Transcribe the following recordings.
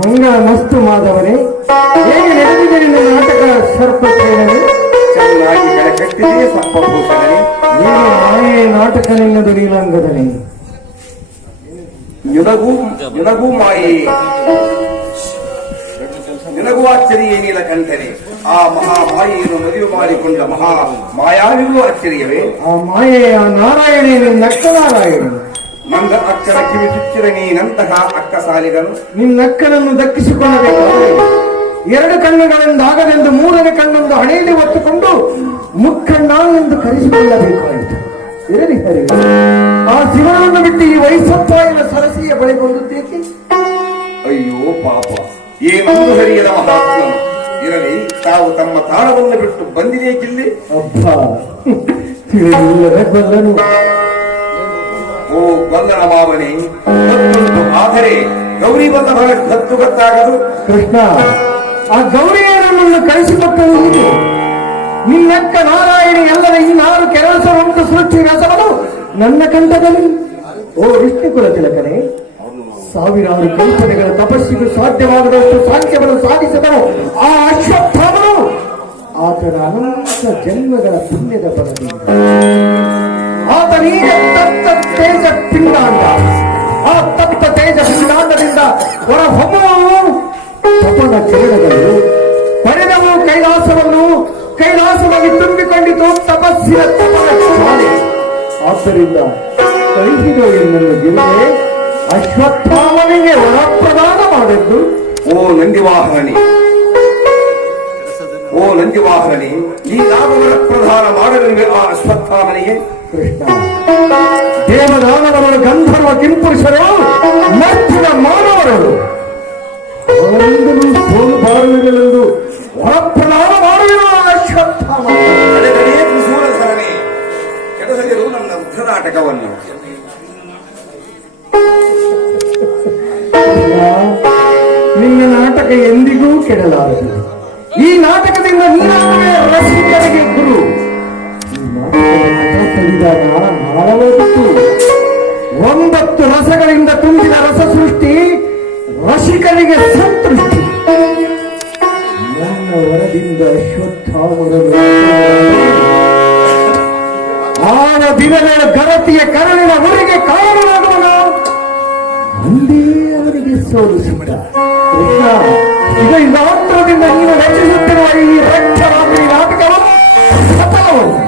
ಮಂಗಳ ಮಸ್ತು ಮಾಧವರೇ, ಹೇಗೆ ನಡೆದಿದೆ ನಿನ್ನ ನಾಟಕ ಸರ್ಪ ಪ್ರೇರಣೆ? ಚೆನ್ನಾಗಿ ಕಟ್ಟಿದೆಯೇ ಸರ್ಪಭೂಷಣೆ. ಏನು ಮಾಯೆ ನಾಟಕ ನಿನ್ನದು ನೀಲಾಂಗದನೆ. ನಿನಗೂ ಮಾಯೆ, ನಿನಗೂ ಆಶ್ಚರ್ಯ ಏನಿಲ್ಲ ಕಂಠನೆ. ಆ ಮಹಾ ಮಾಯೆಯನ್ನು ಮದುವೆ ಮಾಡಿಕೊಂಡ ಮಹಾ ಮಾಯಾವಿಗೂ ಆಶ್ಚರ್ಯವೇ? ಆ ಮಾಯೆಯ ನಾರಾಯಣಿ ನಿನ್ನಕ್ಕ ನಾರಾಯಣ. ನಂದ ಅಕ್ಕನ ಕಿವಿ ಚುಚ್ಚಿರ ನೀನಂತಹ ಅಕ್ಕ ಸಾಲಿಗನು. ನಿನ್ನಕ್ಕನನ್ನು ದಕ್ಕಿಸಿಕೊಳ್ಳಬೇಕಾದರೆ ಎರಡು ಕಣ್ಣುಗಳಿಂದಾಗದೆಂದು ಮೂರನೇ ಕಣ್ಣೊಂದು ಹಣೆಯಲ್ಲಿ ಒತ್ತುಕೊಂಡು ಮುಕ್ಕಣ್ಣ ಎಂದು ಕರೆಸಿಕೊಳ್ಳಬೇಕಾಯಿತು. ಇರಲಿ ಹರಿ, ಆ ಶಿವನನ್ನು ಬಿಟ್ಟು ಈ ವೈಸಪ್ಪಾಯನ ಸರಸಿಯ ಬಳಿ ಬಂದುತ್ತೇಕೆ? ಅಯ್ಯೋ ಪಾಪ, ಏನೊಂದು ಹರಿಯದ ಮಹಾತ್ಮನು. ಇರಲಿ, ತಾವು ತಮ್ಮ ತಾಳವನ್ನು ಬಿಟ್ಟು ಬಂದಿರೇಕಿಲ್ಲಿ? ಅಬ್ಬಾ, ತಿಳಿದಿಲ್ಲದ ಬಲ್ಲನು. ಓ ಬಲ್ಲನ ಮಾವನೇ, ಗೊತ್ತುಂಟು. ಆದರೆ ಗೌರಿ ಬಂದ ಹೊತ್ತು ಗೊತ್ತಾಗದು. ಕೃಷ್ಣ, ಆ ಗೌರಿಯರನ್ನು ಕಳಿಸಿಕೊಟ್ಟರು ಹೀಗೆ. ನಿನ್ನಕ್ಕ ನಾರಾಯಣಿ ಎಲ್ಲರ ಈ 4 ಕೆಲಸವಂತ ಸೃಷ್ಟಿ ರಸವನ್ನು ನನ್ನ ಕಂಠದಲ್ಲಿ. ಓ ವಿಷ್ಣುಕುಲ ತಿಲಕನೇ, ಸಾವಿರಾರು ಕಲ್ಪನೆಗಳ ತಪಸ್ಸಿಗೂ ಸಾಧ್ಯವಾಗದಷ್ಟು ಸಾಂಖ್ಯವನ್ನು ಸಾಧಿಸಿದನು ಆ ಅಶ್ವತ್ಥಾಮನು ಆತನ ಅನಂತ ಜನ್ಮಗಳ ಪುಣ್ಯದ ಬಲದಿಂದ. ಆತನೀಗ ತಪ್ತ ತೇಜ ಪಿಂಡಾಂಡ, ಆ ತಪ್ತ ತೇಜ ಪಿಂಡಾಂಡದಿಂದ ಹೊರಹೊಮ್ಮುವವು ತಪನ ಕಿರಣಗಳು ಪಡೆದವು ಕೈಲಾಸವಾಗಿ ತುಂಬಿಕೊಂಡಿತು ತಪಸ್ಸಿನ ತಪನ ಶಾಲೆ. ಆದ್ದರಿಂದ ಕೈಹಿರೋ ಎನ್ನನ್ನು ಗಿರಿಯೇ ಅಶ್ವತ್ಥಾಮನಿಗೆ ವರಪ್ರದಾನ ಮಾಡಿದ್ದು. ಓ ನಂದಿವಾಹನನಿ, ಈ ಯಾವ ವರಪ್ರದಾನ ಮಾಡಲಿವೆ ಆ ಅಶ್ವತ್ಥಾಮನಿಗೆ? ಕೃಷ್ಣ, ದೇವದಾನವರು ಗಂಧರ್ವ ಕಿಂಪುರುಷರು ಮತ್ತಿನ ಮಾನವರು ಅವರಿಂದಲೂ ಸೋಲು ಬಾರುವಿರಲೆಂದು ವರಪ್ರದಾನ ಮಾಡುವ ಅಶ್ವತ್ಥಾಮ. ಸರಣಿ ಕೆಡಸದಿರು ನನ್ನ ಉಗ್ರನಾಟಕವನ್ನು. ನಿನ್ನ ನಾಟಕ ಎಂದಿಗೂ ಕೆಡಲಾರದು. ಈ ನಾಟಕದಿಂದ ನೀನಾಗುವೆ ರಸಿಕರಿಗೆ ಗುರು. ಈ ನಾಟಕದ ಹಾಳವಾದಿತ್ತು. 9 ರಸಗಳಿಂದ ತುಂಬಿದ ರಸ ಸೃಷ್ಟಿ ರಸಿಕರಿಗೆ ಸಂತೃಷ್ಟಿ. ನನ್ನ ವರದಿಂದ ಅಶ್ವತ್ಥಾಮರನ್ನು ಆವ ದಿನಗಳ ಗರತಿಯ ಕರಳಿನ ಊರಿಗೆ ಕಾರಣವಾಗುವನು ಅಂದೇ ಅವರಿಗೆ ಸೋಲಿಸಿದ. ಕೃಷ್ಣ, ಇದರಿಂದ ಮಾತ್ರದಿಂದ ನೀನು ರಚಿಸುತ್ತಿರುವ ಈ ರಕ್ಷರಾತ್ರಿ ನಾಟಕವನ್ನು ಸಫಲವನ್ನು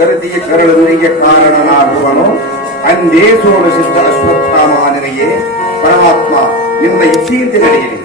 ಗರತಿಯ ಕರಳನಿಗೆ ಕಾರಣನಾಗುವನು ಅಂದೇ ಸೋಲಿಸಿದ್ದ ಅಶ್ವತ್ಥಾಮ ನಿನಗೆ ಪರಮಾತ್ಮ ನಿನ್ನ ಇಚ್ಛೆಯಂತೆ ನಡೆಯಲಿ.